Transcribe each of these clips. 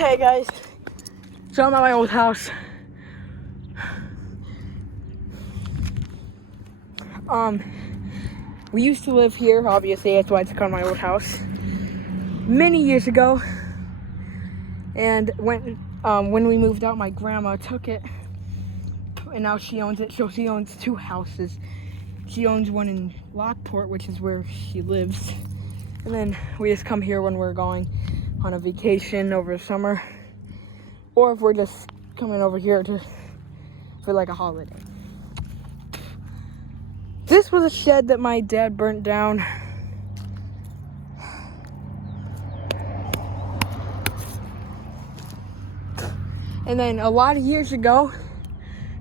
Hey guys, so I'm at my old house. We used to live here, obviously, that's why it's called my old house. Many years ago, and when we moved out, my grandma took it, and now she owns it. So she owns two houses. She owns one in Lockport, which is where she lives, and then we just come here when we're going on a vacation over the summer, or if we're just coming over here for like a holiday. This was a shed that my dad burnt down. And then a lot of years ago,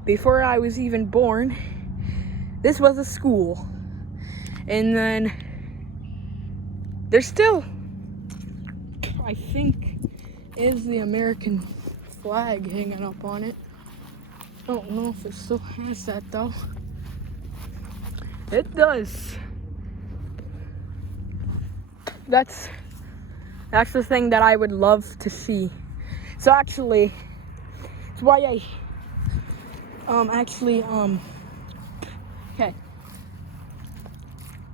before I was even born, this was a school. And then there's still, I think, is the American flag hanging up on it. I don't know if it still has that though. It does. That's the thing that I would love to see. So actually, it's why okay.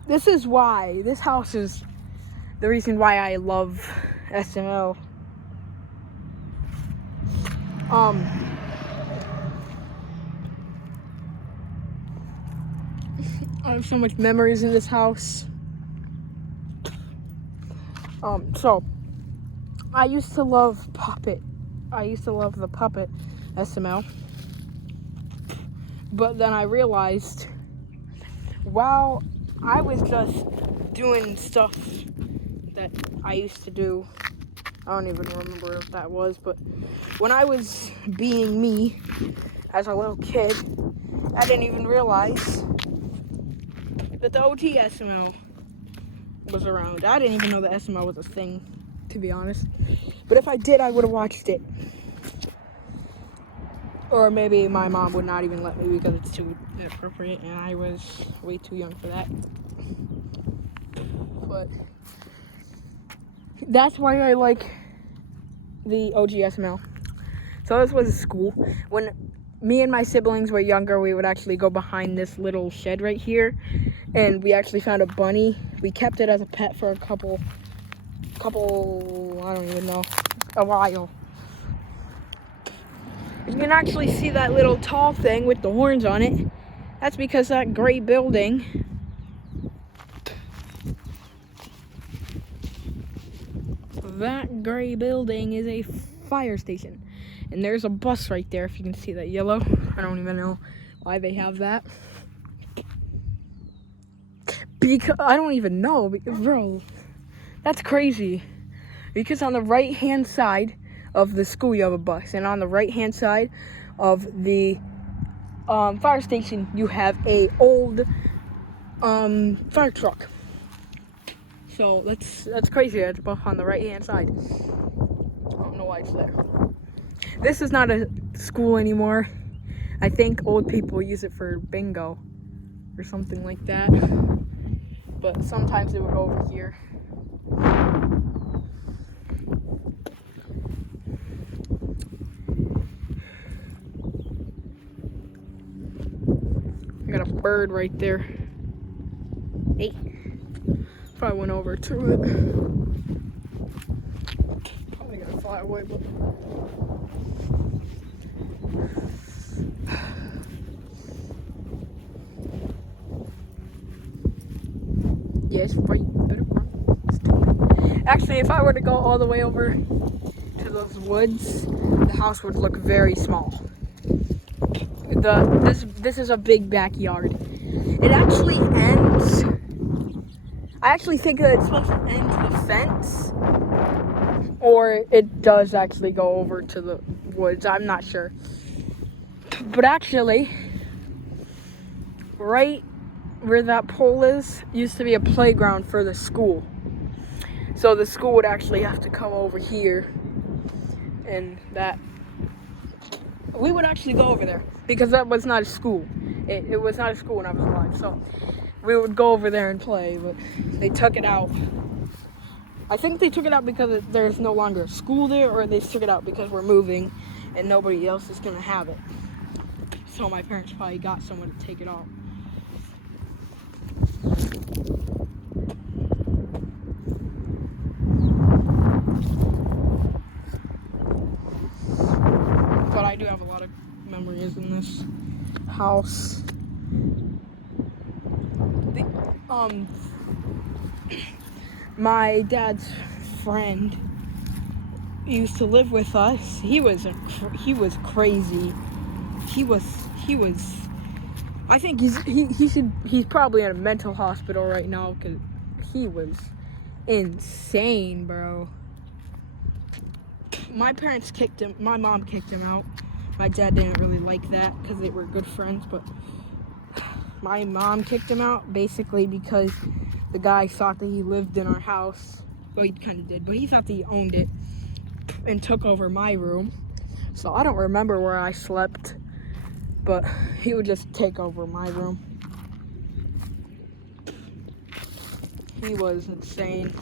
This is why, this house is the reason why I love SML. I have so much memories in this house. So I used to love Puppet. I used to love the Puppet SML. But then I realized while I was just doing stuff that I used to do, I don't even remember what that was, but when I was being me as a little kid, I didn't even realize that the OG SML was around. I didn't even know that SML was a thing, to be honest. But if I did, I would have watched it. Or maybe my mom would not even let me because it's too inappropriate and I was way too young for that. But that's why I like the OG SML. So this was a school. When me and my siblings were younger, we would actually go behind this little shed right here, and we actually found a bunny. We kept it as a pet for a couple, I don't even know, a while. You can actually see that little tall thing with the horns on it. That's because that gray building is a fire station. And there's a bus right there, if you can see that yellow. I don't even know why they have that. Because I don't even know, bro. That's crazy. Because on the right-hand side of the school, you have a bus. And on the right-hand side of the fire station, you have a old fire truck. So that's crazy. It's on the right-hand side. I don't know why it's there. This is not a school anymore. I think old people use it for bingo or something like that. But sometimes it would go over here. I got a bird right there. Hey. Probably went over to it. Probably gonna fly away, but yes, right. Better run. Actually, if I were to go all the way over to those woods, the house would look very small. This is a big backyard. It actually ends. I actually think that it's supposed to end the fence, or it does actually go over to the woods. I'm not sure. But actually, right where that pole is used to be a playground for the school. So the school would actually have to come over here, and we would actually go over there because that was not a school. It was not a school when I was alive. So we would go over there and play, but they took it out. I think they took it out because there's no longer a school there, or they took it out because we're moving and nobody else is gonna have it. So my parents probably got someone to take it off. But I do have a lot of memories in this house. My dad's friend used to live with us. He was crazy. He was. I think he's probably in a mental hospital right now because he was insane, bro. My parents kicked him. My mom kicked him out. My dad didn't really like that because they were good friends, but my mom kicked him out basically because the guy thought that he lived in our house. Well, he kind of did, but he thought that he owned it and took over my room. So I don't remember where I slept, but he would just take over my room. He was insane.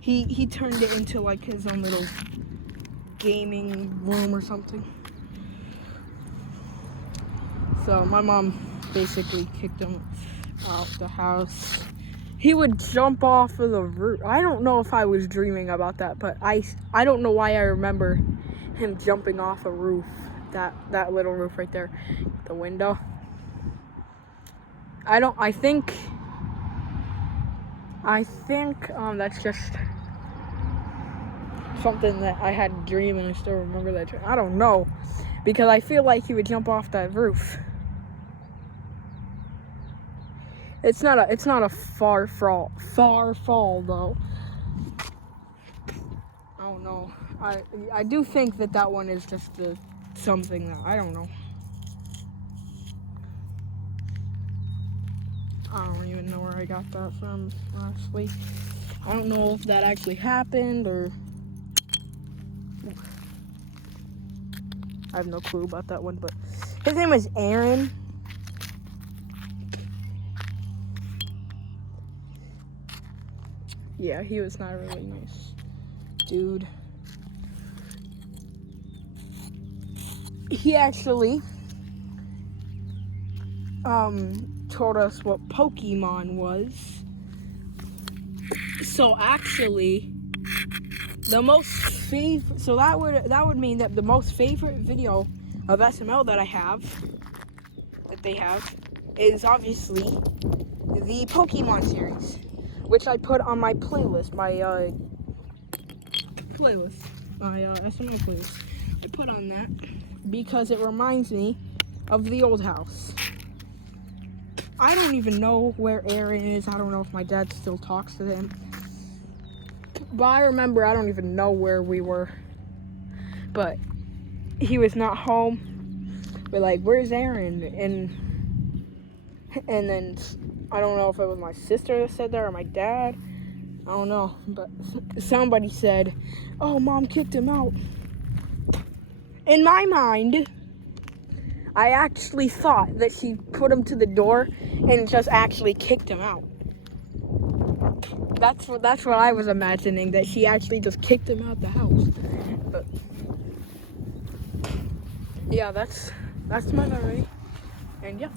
He turned it into like his own little gaming room or something. So my mom basically kicked him out the house. He would jump off of the roof. I don't know if I was dreaming about that, but I don't know why I remember him jumping off a roof. That little roof right there, the window. I think that's just something that I had a dream and I still remember that dream. I don't know, because I feel like he would jump off that roof. It's not a far fall though. I don't know. I do think that one is just something that I don't know. I don't even know where I got that from, honestly. I don't know if that actually happened or I have no clue about that one, but his name was Aaron. Yeah, he was not a really nice dude. He actually told us what Pokemon was. So actually, that would mean that the most favorite video of SML that they have is obviously the Pokemon series, which I put on my playlist, my SML playlist. I put on that because it reminds me of the old house. I don't even know where Aaron is. I don't know if my dad still talks to him. But I remember I don't even know where we were. But he was not home. We're like, where's Aaron? And then I don't know if it was my sister that said that or my dad. I don't know. But somebody said, oh, Mom kicked him out. In my mind, I actually thought that she put him to the door and just actually kicked him out. That's what I was imagining, that she actually just kicked him out the house. But yeah, that's my memory. And yeah.